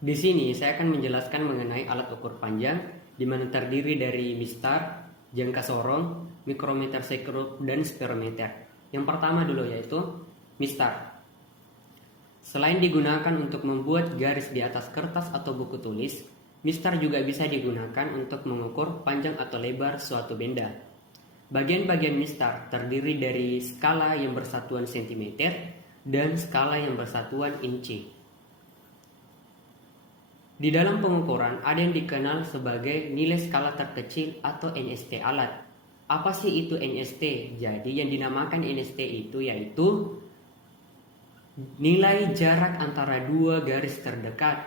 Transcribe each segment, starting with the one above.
Di sini saya akan menjelaskan mengenai alat ukur panjang di mana terdiri dari mistar, jangka sorong, mikrometer sekrup, dan spirometer. Yang pertama dulu yaitu mistar. Selain digunakan untuk membuat garis di atas kertas atau buku tulis, mistar juga bisa digunakan untuk mengukur panjang atau lebar suatu benda. Bagian-bagian mistar terdiri dari skala yang bersatuan cm dan skala yang bersatuan inci. Di dalam pengukuran ada yang dikenal sebagai nilai skala terkecil atau NST alat. Apa sih itu NST? Jadi yang dinamakan NST itu yaitu nilai jarak antara dua garis terdekat.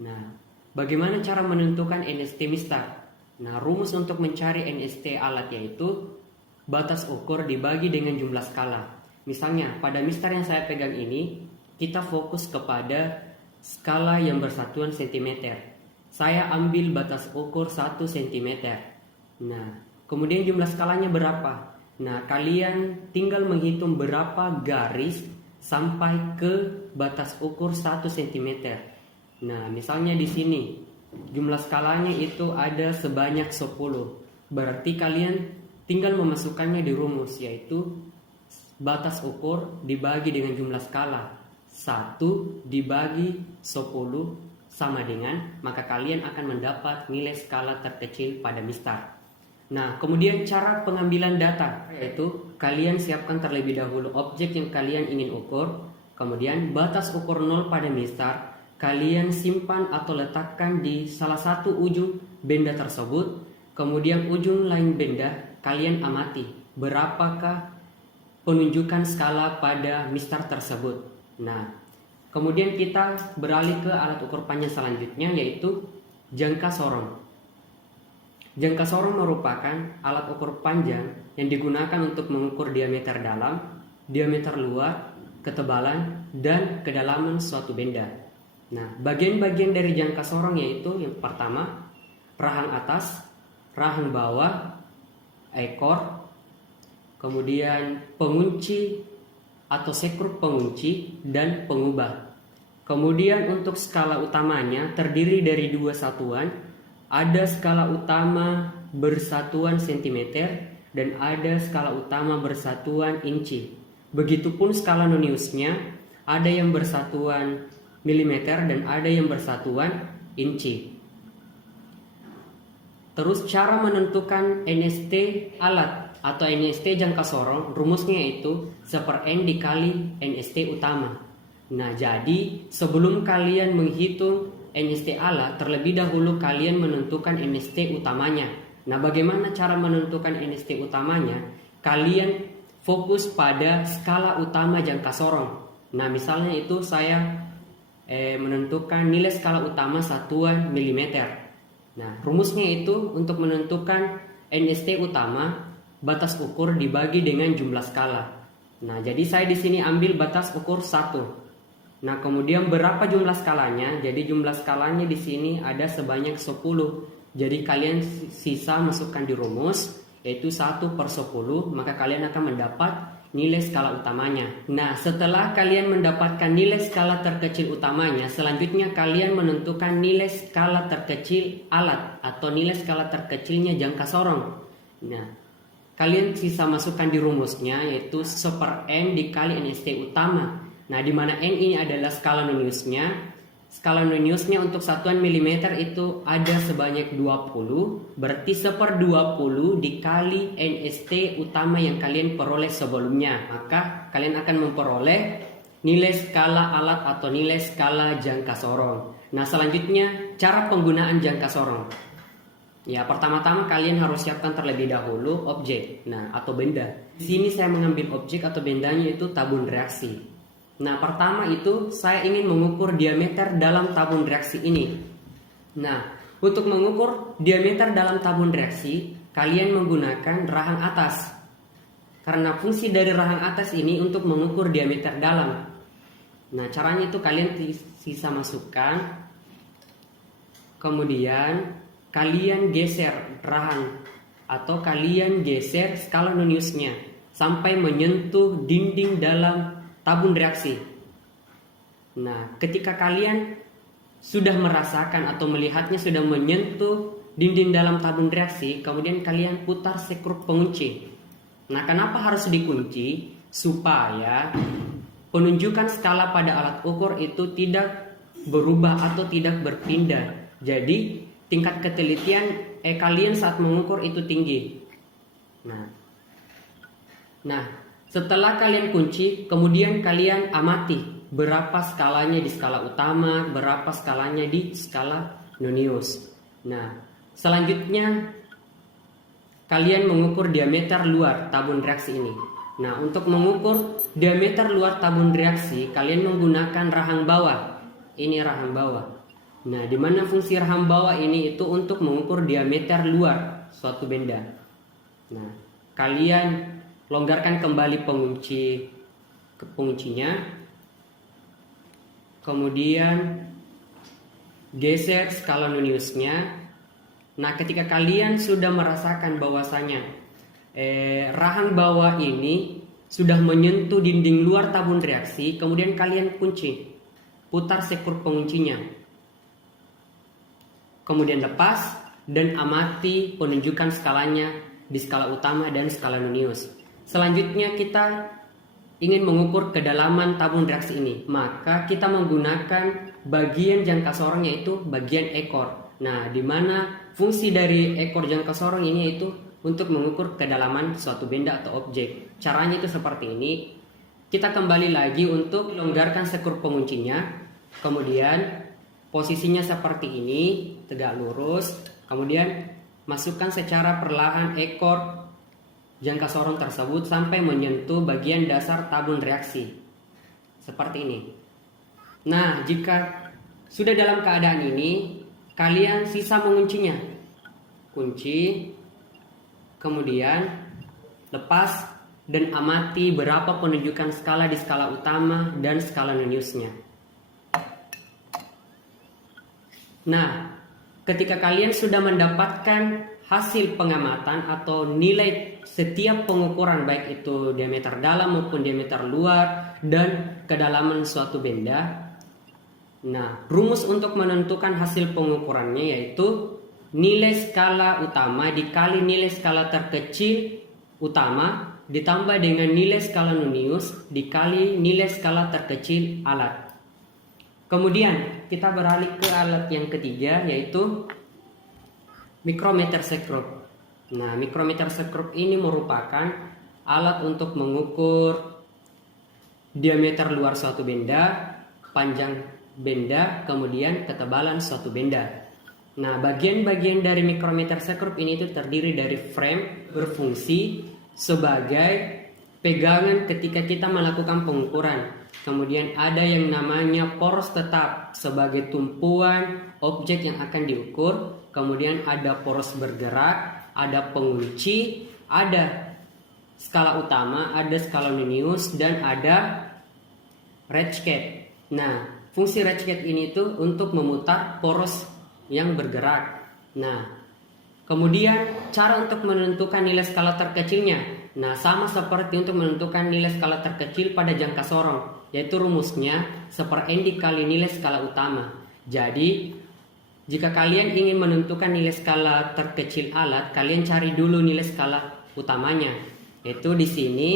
Nah, bagaimana cara menentukan NST mistar? Nah, rumus untuk mencari NST alat yaitu batas ukur dibagi dengan jumlah skala. Misalnya, pada mistar yang saya pegang ini, kita fokus kepada skala yang bersatuan cm. Saya ambil batas ukur 1 cm. Nah, kemudian jumlah skalanya berapa? Nah, kalian tinggal menghitung berapa garis sampai ke batas ukur 1 cm. Nah, misalnya di sini jumlah skalanya itu ada sebanyak 10. Berarti kalian tinggal memasukkannya di rumus, yaitu batas ukur dibagi dengan jumlah skala. 1 dibagi 10 sama dengan, maka kalian akan mendapat nilai skala terkecil pada mistar. Nah, kemudian cara pengambilan data, yaitu kalian siapkan terlebih dahulu objek yang kalian ingin ukur. Kemudian batas ukur 0 pada mistar kalian simpan atau letakkan di salah satu ujung benda tersebut. Kemudian ujung lain benda kalian amati berapakah penunjukan skala pada mistar tersebut. Nah, kemudian kita beralih ke alat ukur panjang selanjutnya, yaitu jangka sorong. Jangka sorong merupakan alat ukur panjang yang digunakan untuk mengukur diameter dalam, diameter luar, ketebalan, dan kedalaman suatu benda. Nah, bagian-bagian dari jangka sorong yaitu yang pertama, rahang atas, rahang bawah, ekor, kemudian pengunci atau sekrup pengunci, dan pengubah. Kemudian untuk skala utamanya terdiri dari dua satuan. Ada skala utama bersatuan cm dan ada skala utama bersatuan inci. Begitupun skala noniusnya, ada yang bersatuan milimeter dan ada yang bersatuan inci. Terus cara menentukan NST alat atau NST jangka sorong, rumusnya itu 1/n dikali NST utama. Nah, jadi sebelum kalian menghitung NST alat, terlebih dahulu kalian menentukan NST utamanya. Nah, bagaimana cara menentukan NST utamanya? Kalian fokus pada skala utama jangka sorong. Nah, misalnya itu saya menentukan nilai skala utama satuan milimeter. Nah, rumusnya itu untuk menentukan NST utama, batas ukur dibagi dengan jumlah skala. Nah, jadi saya di sini ambil batas ukur 1. Nah, kemudian berapa jumlah skalanya? Jadi jumlah skalanya di sini ada sebanyak 10. Jadi kalian sisa masukkan di rumus, yaitu 1/10, maka kalian akan mendapat nilai skala utamanya. Nah, setelah kalian mendapatkan nilai skala terkecil utamanya, selanjutnya kalian menentukan nilai skala terkecil alat atau nilai skala terkecilnya jangka sorong. Nah, kalian sisa masukkan di rumusnya, yaitu 1/n dikali NST utama. Nah, di mana n ini adalah skala noniusnya. Skala noniusnya untuk satuan milimeter itu ada sebanyak 20. Berarti 1/20 dikali NST utama yang kalian peroleh sebelumnya. Maka kalian akan memperoleh nilai skala alat atau nilai skala jangka sorong. Nah, selanjutnya cara penggunaan jangka sorong. Ya, pertama-tama kalian harus siapkan terlebih dahulu objek, atau benda. Di sini saya mengambil objek atau bendanya itu tabung reaksi. Nah, pertama itu saya ingin mengukur diameter dalam tabung reaksi ini. Nah, untuk mengukur diameter dalam tabung reaksi, kalian menggunakan rahang atas. Karena fungsi dari rahang atas ini untuk mengukur diameter dalam. Nah, caranya itu kalian sisa masukkan. Kemudian kalian geser rahang atau kalian geser skala noniusnya sampai menyentuh dinding dalam tabung reaksi. Nah, ketika kalian sudah merasakan atau melihatnya sudah menyentuh dinding dalam tabung reaksi, kemudian kalian putar sekrup pengunci. Nah, kenapa harus dikunci? Supaya penunjukan skala pada alat ukur itu tidak berubah atau tidak berpindah. Jadi tingkat ketelitian kalian saat mengukur itu tinggi. Nah, setelah kalian kunci, kemudian kalian amati berapa skalanya di skala utama, berapa skalanya di skala nonius. Nah, selanjutnya kalian mengukur diameter luar tabung reaksi ini. Nah, untuk mengukur diameter luar tabung reaksi, kalian menggunakan rahang bawah. Ini rahang bawah. Nah, di mana fungsi rahang bawah ini itu untuk mengukur diameter luar suatu benda. Nah, kalian longgarkan kembali penguncinya. Kemudian geser skala noniusnya. Nah, ketika kalian sudah merasakan bahwasanya rahang bawah ini sudah menyentuh dinding luar tabung reaksi, kemudian kalian kunci, putar sekrup penguncinya, kemudian lepas dan amati penunjukan skalanya di skala utama dan skala nonius. Selanjutnya kita ingin mengukur kedalaman tabung reaksi ini, maka kita menggunakan bagian jangka sorong, yaitu bagian ekor. Nah, di mana fungsi dari ekor jangka sorong ini itu untuk mengukur kedalaman suatu benda atau objek. Caranya itu seperti ini. Kita kembali lagi untuk longgarkan sekrup penguncinya. Kemudian posisinya seperti ini, tegak lurus. Kemudian masukkan secara perlahan ekor jangka sorong tersebut sampai menyentuh bagian dasar tabung reaksi. Seperti ini. Nah, jika sudah dalam keadaan ini, kalian sisa menguncinya. Kunci, kemudian lepas dan amati berapa penunjukan skala di skala utama dan skala noniusnya. Nah, ketika kalian sudah mendapatkan hasil pengamatan atau nilai setiap pengukuran, baik itu diameter dalam maupun diameter luar dan kedalaman suatu benda, nah, rumus untuk menentukan hasil pengukurannya yaitu nilai skala utama dikali nilai skala terkecil utama ditambah dengan nilai skala nonius dikali nilai skala terkecil alat. Kemudian kita beralih ke alat yang ketiga, yaitu mikrometer sekrup. Nah, mikrometer sekrup ini merupakan alat untuk mengukur diameter luar suatu benda, panjang benda, kemudian ketebalan suatu benda. Nah, bagian-bagian dari mikrometer sekrup ini itu terdiri dari frame, berfungsi sebagai pegangan ketika kita melakukan pengukuran. Kemudian ada yang namanya poros tetap sebagai tumpuan objek yang akan diukur. Kemudian ada poros bergerak, ada pengunci, ada skala utama, ada skala nonius, dan ada ratchet. Nah, fungsi ratchet ini itu untuk memutar poros yang bergerak. Nah, kemudian cara untuk menentukan nilai skala terkecilnya. Nah, sama seperti untuk menentukan nilai skala terkecil pada jangka sorong, yaitu rumusnya 1/n dikali nilai skala utama. Jadi, jika kalian ingin menentukan nilai skala terkecil alat, kalian cari dulu nilai skala utamanya. Yaitu di sini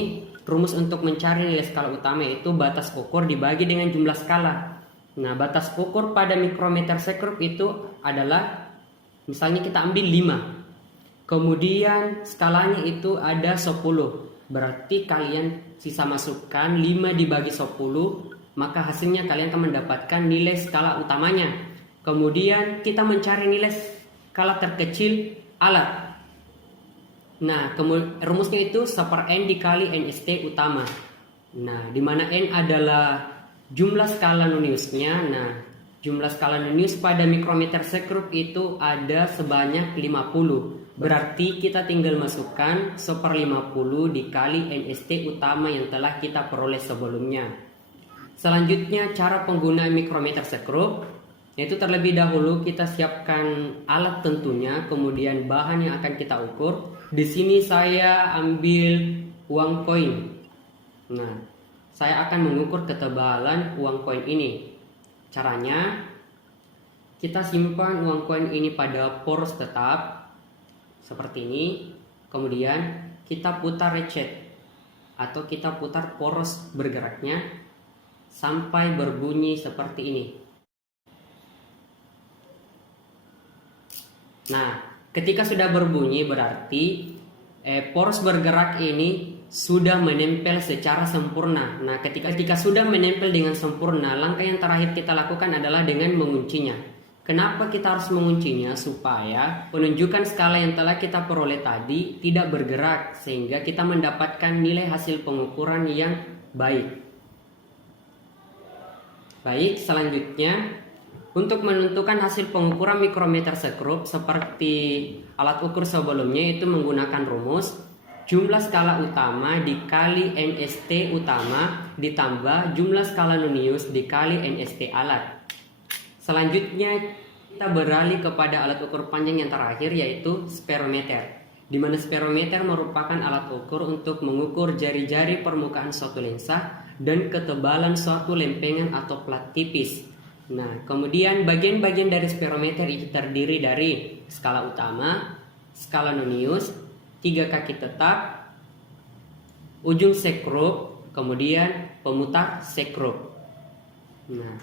rumus untuk mencari nilai skala utama yaitu batas ukur dibagi dengan jumlah skala. Nah, batas ukur pada mikrometer sekrup itu adalah, misalnya kita ambil 5. Kemudian skalanya itu ada 10. Berarti kalian sisa masukkan 5 dibagi 10, maka hasilnya kalian akan mendapatkan nilai skala utamanya. Kemudian kita mencari nilai skala terkecil alat. Nah, rumusnya itu 1/n dikali NST utama. Nah, di mana N adalah jumlah skala noniusnya. Nah, jumlah skala nonius pada mikrometer sekrup itu ada sebanyak 50. Berarti kita tinggal masukkan 1/50 dikali NST utama yang telah kita peroleh sebelumnya. Selanjutnya cara penggunaan mikrometer sekrup, yaitu terlebih dahulu kita siapkan alat tentunya, kemudian bahan yang akan kita ukur. Di sini saya ambil uang koin. Nah, saya akan mengukur ketebalan uang koin ini. Caranya, kita simpan uang koin ini pada poros tetap seperti ini. Kemudian kita putar ratchet atau kita putar poros bergeraknya sampai berbunyi seperti ini. Nah, ketika sudah berbunyi berarti poros bergerak ini sudah menempel secara sempurna. Nah, ketika sudah menempel dengan sempurna, langkah yang terakhir kita lakukan adalah dengan menguncinya. Kenapa kita harus menguncinya? Supaya penunjukan skala yang telah kita peroleh tadi tidak bergerak, sehingga kita mendapatkan nilai hasil pengukuran yang baik. Baik, selanjutnya untuk menentukan hasil pengukuran mikrometer sekrup seperti alat ukur sebelumnya, itu menggunakan rumus jumlah skala utama dikali NST utama ditambah jumlah skala nonius dikali NST alat. Selanjutnya kita beralih kepada alat ukur panjang yang terakhir, yaitu spirometer, di mana spirometer merupakan alat ukur untuk mengukur jari-jari permukaan suatu lensa dan ketebalan suatu lempengan atau plat tipis. Nah, kemudian bagian-bagian dari spirometer itu terdiri dari skala utama, skala nonius, 3 kaki tetap, ujung sekrup, kemudian pemutar sekrup. Nah,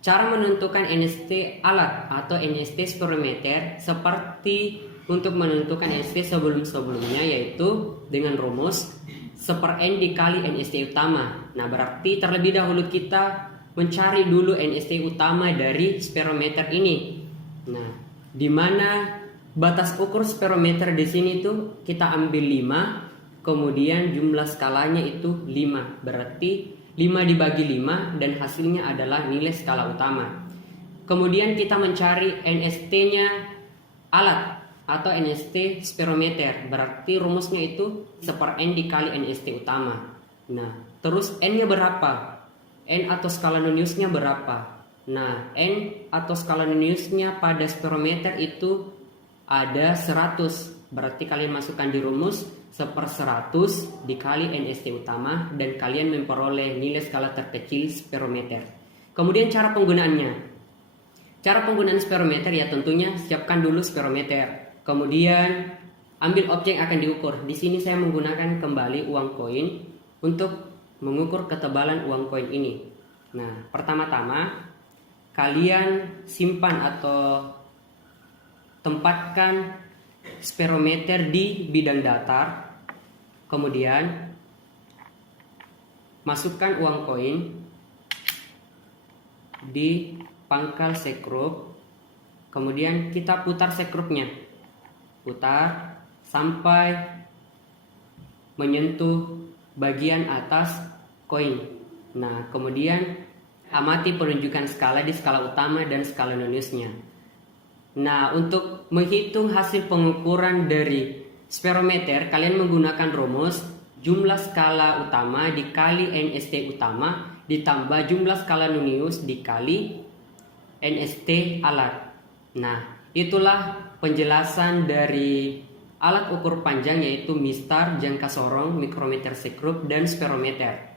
cara menentukan NST alat atau NST spirometer seperti untuk menentukan NST sebelum-sebelumnya, yaitu dengan rumus 1/n dikali NST utama. Nah, berarti terlebih dahulu kita mencari dulu NST utama dari spirometer ini. Nah, di mana batas ukur spirometer di sini tuh kita ambil 5, kemudian jumlah skalanya itu 5. Berarti 5 dibagi 5 dan hasilnya adalah nilai skala utama. Kemudian kita mencari NST-nya alat atau NST spirometer. Berarti rumusnya itu 1/n dikali NST utama. Nah, terus N-nya berapa? N atau skala noniusnya berapa? Nah, N atau skala noniusnya pada spirometer itu ada 100. Berarti kalian masukkan di rumus 1/100 dikali NST utama dan kalian memperoleh nilai skala terkecil spirometer. Kemudian cara penggunaannya. Cara penggunaan spirometer ya tentunya siapkan dulu spirometer. Kemudian ambil objek yang akan diukur. Di sini saya menggunakan kembali uang koin untuk mengukur ketebalan uang koin ini. Nah, pertama-tama kalian simpan atau tempatkan spirometer di bidang datar. Kemudian masukkan uang koin di pangkal sekrup. Kemudian kita putar sekrupnya. Putar sampai menyentuh bagian atas koin. Nah, kemudian amati penunjukan skala di skala utama dan skala noniusnya. Nah, untuk menghitung hasil pengukuran dari spirometer, kalian menggunakan rumus jumlah skala utama dikali NST utama ditambah jumlah skala nonius dikali NST alat. Nah, itulah penjelasan dari alat ukur panjang, yaitu mistar, jangka sorong, mikrometer sekrup, dan spirometer.